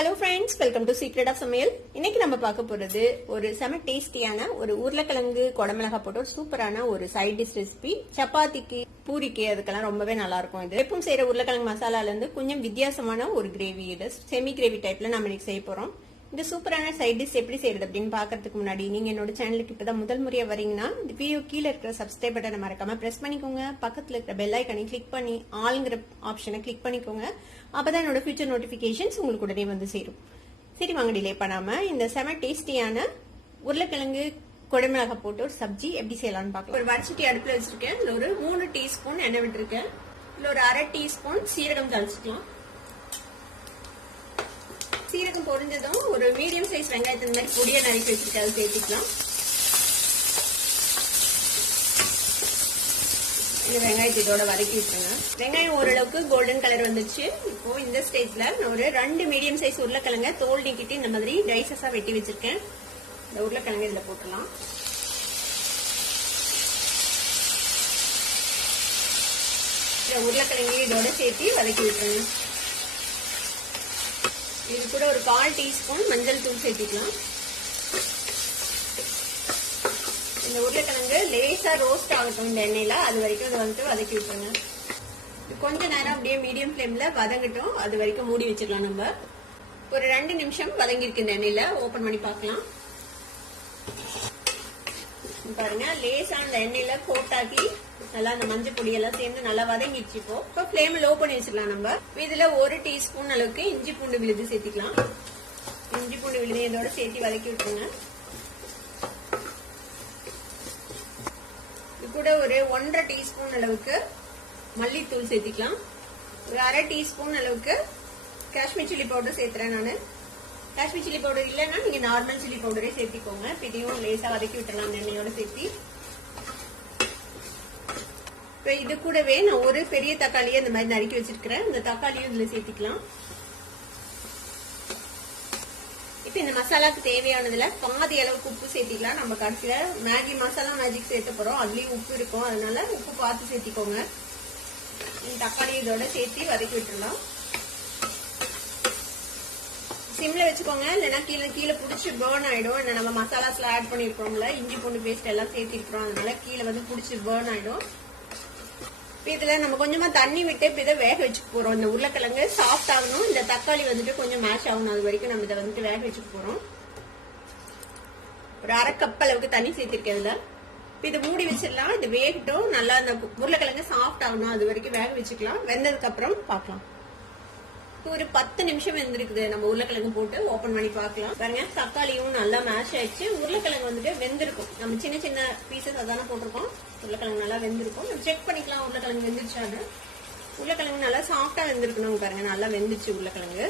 Hello friends, welcome to secret of Samayal. இன்னைக்கு நம்ம பார்க்க போறது ஒரு செம டேஸ்டியான ஒரு உருளைக்கிழங்கு குடமிளகா போட்டு ஒரு சூப்பரான ஒரு சைட் டிஷ் ரெசிபி. சப்பாத்திக்கு, பூரிக்கு அதுக்கெல்லாம் ரொம்பவே நல்லா இருக்கும். இது எப்பவும் செய்யற உருளைக்கிழங்கு மசாலால இருந்து கொஞ்சம் வித்தியாசமான ஒரு கிரேவி, இது செமி கிரேவி டைப்ல நம்ம இன்னைக்கு செய்ய போறோம். இந்த சூப்பரான சைட் டிஷ் எப்படி செய்யறது அப்படின்னு பாக்கிறதுக்கு முன்னாடி நீங்க என்னோட சேனலுக்கு இப்பதான் முதல் முறையா வரீங்கன்னா இந்த வீடியோ கீழே இருக்கிற சப்ஸ்கிரைப் பட்டனை மறக்காம பிரஸ் பண்ணிக்கோங்க. பக்கத்துல இருக்கிற பெல் ஐக்கனை கிளிக் பண்ணி ஆளுங்கிற ஆப்ஷனை கிளிக் பண்ணிக்கோங்க. அப்பதான் என்னோட ஃபியூச்சர் நோட்டிபிகேஷன்ஸ் உங்களுக்கு உடனே வந்து சேரும். சரி, வாங்க டிலே பண்ணாம இந்த செம டேஸ்டியான உருளைக்கிழங்கு குடமிளகா போட்டு ஒரு சப்ஜி எப்படி செய்யலாம்னு பார்க்கலாம். ஒரு வடச்சட்டி அடுப்புல வச்சிருக்கேன். இதுல ஒரு 3 டீஸ்பூன் எண்ணெய் விட்டுருக்கேன். இதுல ஒரு 1/2 டீஸ்பூன் சீரகம் தாளிச்சுக்கலாம். சீரகம் பொரிஞ்சதும் ஒரு மீடியம் சைஸ் வெங்காயத்தை இந்த மாதிரி பொடியை நறுக்கி வச்சுட்டு அதை சேர்த்துக்கலாம். இந்த வெங்காயத்தை இதோட வதக்கி விட்டுருங்க. வெங்காயம் ஓரளவுக்கு கோல்டன் கலர் வந்துச்சு. இப்போ இந்த ஸ்டேஜ்ல நான் ஒரு 2 மீடியம் சைஸ் உருளைக்கிழங்க தோல் நீக்கிட்டு இந்த மாதிரி டைசஸா வெட்டி வச்சிருக்கேன். இந்த உருளைக்கிழங்கு இதுல போட்டுடலாம். உருளைக்கிழங்கு இதோட சேர்த்து வதக்கி விட்டுருங்க. இது கூட ஒரு 1/4 டீஸ்பூன் மஞ்சள் தூள் சேர்த்துக்கலாம். இந்த உருளைக்கிழங்கு லேசா ரோஸ்ட் ஆகட்டும் இந்த எண்ணெயில, அது வரைக்கும் அதை வந்து வதக்கி விட்டுருங்க. கொஞ்ச நேரம் அப்படியே மீடியம் ஃபிளேம்ல வதங்கட்டும், அது வரைக்கும் மூடி வச்சிடலாம். நம்ம ஒரு 2 நிமிஷம் வதங்கிருக்கு இந்த எண்ணெயில. ஓபன் பண்ணி பார்க்கலாம். பாருங்க, லேசா அந்த எண்ணெயில கோட்டாக்கி நல்லா அந்த மஞ்சள் பொடி எல்லாம் சேர்ந்து நல்லா வதங்கிடுச்சு. இப்போ ஃபிளேம் லோ பண்ணி வச்சிடலாம். நம்ம இதுல 1 டீஸ்பூன் அளவுக்கு இஞ்சி பூண்டு விழுது சேர்த்துக்கலாம். இஞ்சி பூண்டு விழுது இதோட சேர்த்து வதக்கி விட்டுருங்க. இது கூட ஒரு 1/2 டீஸ்பூன் அளவுக்கு மல்லித்தூள் சேர்த்துக்கலாம். ஒரு 1/2 டீஸ்பூன் அளவுக்கு காஷ்மீர் சில்லி பவுடர் சேர்த்துறேன் நானு. காஷ்மீர் சில்லி பவுடர் இல்லைன்னா நீங்க நார்மல் சில்லி பவுடரே சேர்த்திக்கோங்க. இதையும் லேசா வதக்கி விட்டுறலாம் எண்ணெயோட சேர்த்து. இப்ப இது கூடவே நான் ஒரு பெரிய தக்காளியை இந்த மாதிரி நறுக்கி வச்சிருக்கிறேன். இந்த தக்காளியும் இதுல சேர்த்துக்கலாம். இப்ப இந்த மசாலாக்கு தேவையானதுல பாதி அளவுக்கு உப்பு சேர்த்திக்கலாம். நம்ம கடைசியில மேகி மசாலா மேஜிக் சேர்த்த போறோம், அதுலயும் உப்பு இருக்கும். அதனால உப்பு பார்த்து சேர்த்திக்கோங்க. தக்காளி இதோட சேர்த்து வதக்கி விட்டுடலாம். சிம்ல வச்சுக்கோங்க, இல்லைன்னா கீழே புடிச்சு பேர்ன் ஆயிடும். நம்ம மசாலாஸ்ல ஆட் பண்ணிருக்கோம்ல, இஞ்சி பூண்டு பேஸ்ட் எல்லாம் சேர்த்திருக்கிறோம். அதனால கீழே வந்து புடிச்சு பேர்ன் ஆயிடும். இதுல நம்ம கொஞ்சமா தண்ணி விட்டு இதை வேக வச்சுக்க போறோம். இந்த உருளைக்கிழங்கு சாஃப்ட் ஆகணும், இந்த தக்காளி வந்துட்டு கொஞ்சம் மேஷ் ஆகணும். அது வரைக்கும் நம்ம இதை வந்துட்டு வேக வச்சுக்க போறோம். ஒரு 1/2 கப் அளவுக்கு தண்ணி சேர்த்திருக்கேன் இதுல. இது மூடி வச்சிடலாம். இது வேகட்டும், நல்லா அந்த உருளைக்கிழங்கு சாஃப்ட் ஆகணும். அது வரைக்கும் வேக வச்சுக்கலாம். வெந்ததுக்கு அப்புறம் பார்க்கலாம். ஒரு 10 நிமிஷம் வெந்திருக்குது. நம்ம உருளைக்கிழங்கு போட்டு ஓபன் பண்ணி பார்க்கலாம். பாருங்க, தக்காளியும் நல்லா மேஷ் ஆயிடுச்சு. உருளைக்கிழங்கு வந்துட்டு வெந்திருக்கும். நம்ம சின்ன சின்ன பீசஸ் அதான போட்டிருக்கோம். உருளைக்கிழங்கு நல்லா வெந்திருக்கும். நம்ம செக் பண்ணிக்கலாம் உருளைக்கிழங்கு வெந்துருச்சான்னு. உருளைக்கிழங்கு நல்லா சாஃப்டா வெந்திருக்கணும். பாருங்க, நல்லா வெந்துச்சு உருளைக்கிழங்கு.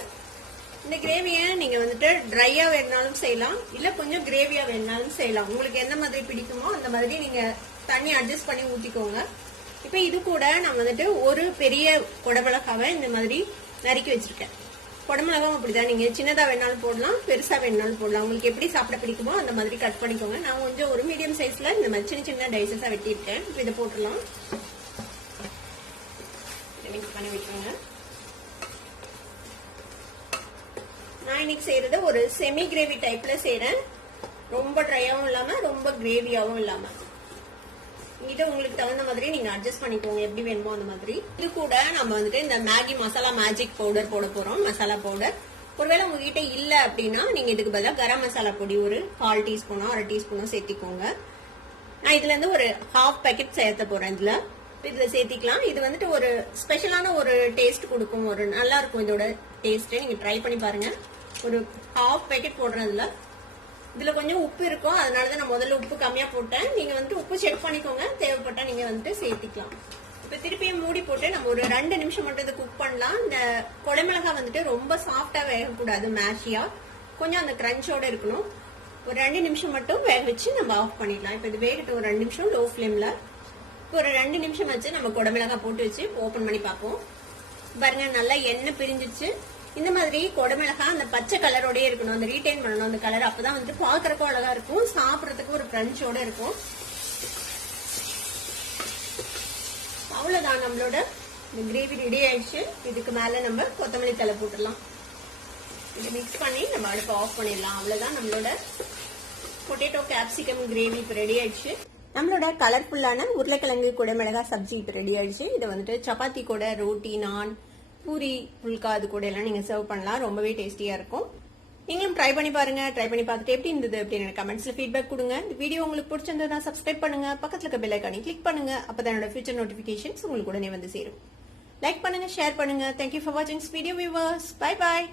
இந்த கிரேவியை நீங்க வந்துட்டு ட்ரையா வேணாலும் செய்யலாம், இல்ல கொஞ்சம் கிரேவியா வேணாலும் செய்யலாம். உங்களுக்கு எந்த மாதிரி பிடிக்குமோ அந்த மாதிரி நீங்க தண்ணி அட்ஜஸ்ட் பண்ணி ஊத்திக்கோங்க. இப்ப இது கூட நான் வந்துட்டு ஒரு பெரிய குடமிளகாவை இந்த மாதிரி நறுக்கி வச்சிருக்கேன். குடமிளகாவும் அப்படிதான், நீங்க சின்னதா வேணாலும் போடலாம், பெருசா வேணாலும் போடலாம். உங்களுக்கு எப்படி சாப்பிட பிடிக்குமோ அந்த மாதிரி கட் பண்ணிக்கோங்க. நான் கொஞ்சம் ஒரு மீடியம் சைஸ்ல இந்த மாதிரி சின்ன சின்ன டைசஸா வெட்டியிருக்கேன். இப்போ இதை போட்டுடலாம். மிக்ஸ் பண்ணி விட்டுருங்க. நான் இன்னைக்கு செய்யறது ஒரு செமி கிரேவி டைப்ல செய்யறேன். ரொம்ப ட்ரையாவும் இல்லாம ரொம்ப கிரேவியாவும் இல்லாம. இது உங்களுக்கு தகுந்த மாதிரி நீங்க அட்ஜஸ்ட் பண்ணிக்கோங்க, எப்படி வேணுமோ அந்த மாதிரி. இது கூட நம்ம வந்துட்டு இந்த மேகி மசாலா மேஜிக் பவுடர் போட போறோம், மசாலா பவுடர். ஒருவேளை உங்ககிட்ட இல்ல அப்படின்னா நீங்க இதுக்கு பதிலாக கரம் மசாலா பொடி ஒரு 1/4 டீஸ்பூனோ 1/2 டீஸ்பூனோ சேர்த்திக்கோங்க. நான் இதுல இருந்து ஒரு 1/2 பேக்கெட் சேர்த்த போறேன். இதுல சேர்த்திக்கலாம். இது வந்துட்டு ஒரு ஸ்பெஷலான ஒரு டேஸ்ட் கொடுக்கும், ஒரு நல்லா இருக்கும் இதோட டேஸ்ட். நீங்க ட்ரை பண்ணி பாருங்க. ஒரு 1/2 பேக்கெட் போடுறதுல இதுல கொஞ்சம் உப்பு இருக்கும், அதனாலதான் நான் முதல்ல உப்பு கம்மியா போட்டேன். நீங்க வந்துட்டு உப்பு செக் பண்ணிக்கோங்க, தேவைப்பட்டா நீங்க வந்துட்டு சேர்த்திக்கலாம். இப்ப திருப்பியும் மூடி போட்டு நம்ம ஒரு 2 நிமிஷம் மட்டும் இதை குக் பண்ணலாம். இந்த குடமிளகா வந்துட்டு ரொம்ப சாஃப்டா வேகக்கூடாது, மேஷியா கொஞ்சம் அந்த கிரன்ச்சோட இருக்கணும். ஒரு 2 நிமிஷம் மட்டும் வேக வச்சு நம்ம ஆஃப் பண்ணிடலாம். இப்ப இது வேகட்டும் ஒரு 2 நிமிஷம் லோ ஃபிளேம்ல. ஒரு 2 நிமிஷம் வச்சு நம்ம குடமிளகா போட்டு வச்சு ஓபன் பண்ணி பார்ப்போம். பாருங்க, நல்லா எண்ணெய் பிரிஞ்சிச்சு. இந்த மாதிரி குடமிளகா அந்த பச்சை கலரோடய இருக்கணும், அந்த ரீடைன் பண்ணணும் அந்த கலர். அப்பதான் வந்துட்டு பாக்குறதுக்கும் அழகா இருக்கும், சாப்பிடறதுக்கு ஒரு கிரன்ச்சோட இருக்கும். அவ்வளவுதான், நம்மளோட கிரேவி ரெடி ஆயிடுச்சு. இதுக்கு மேல நம்ம கொத்தமல்லி தலை போட்டுடலாம். இதை மிக்ஸ் பண்ணி நம்ம அடுப்பு ஆஃப் பண்ணிடலாம். அவ்வளவுதான், நம்மளோட பொட்டேட்டோ கேப்சிகம் கிரேவி இப்போ ரெடி ஆயிடுச்சு. நம்மளோட கலர்ஃபுல்லான உருளைக்கிழங்கு கூட மிளகா சப்ஜி இப்போ ரெடி ஆயிடுச்சு. இதை வந்துட்டு சப்பாத்தி கூட, ரோட்டி, நான், பூரி, புல்கா அது கூட எல்லாம் நீங்க சர்வ் பண்ணலாம். ரொம்பவே டேஸ்டியா இருக்கும். நீங்களும் ட்ரை பண்ணி பாருங்க. ட்ரை பண்ணி பார்த்துட்டு எப்படி இருந்தது அப்படின்னு கமெண்ட்ஸ்ல ஃபீட்பேக் கொடுங்க. இந்த வீடியோ உங்களுக்கு பிடிச்சிருந்ததுன்னா சப்ஸ்கிரைப் பண்ணுங்க, பக்கத்துல இருக்க பெல் ஐகானை கிளிக் பண்ணுங்க. அப்பதான் என்னோட ஃபியூச்சர் நோட்டிபிகேஷன்ஸ் உங்களுக்கு உடனே வந்து சேரும். லைக் பண்ணுங்க, ஷேர் பண்ணுங்க. தேங்க்யூ ஃபார் வாட்சிங் வீடியோ வியூவர்ஸ். Bye bye.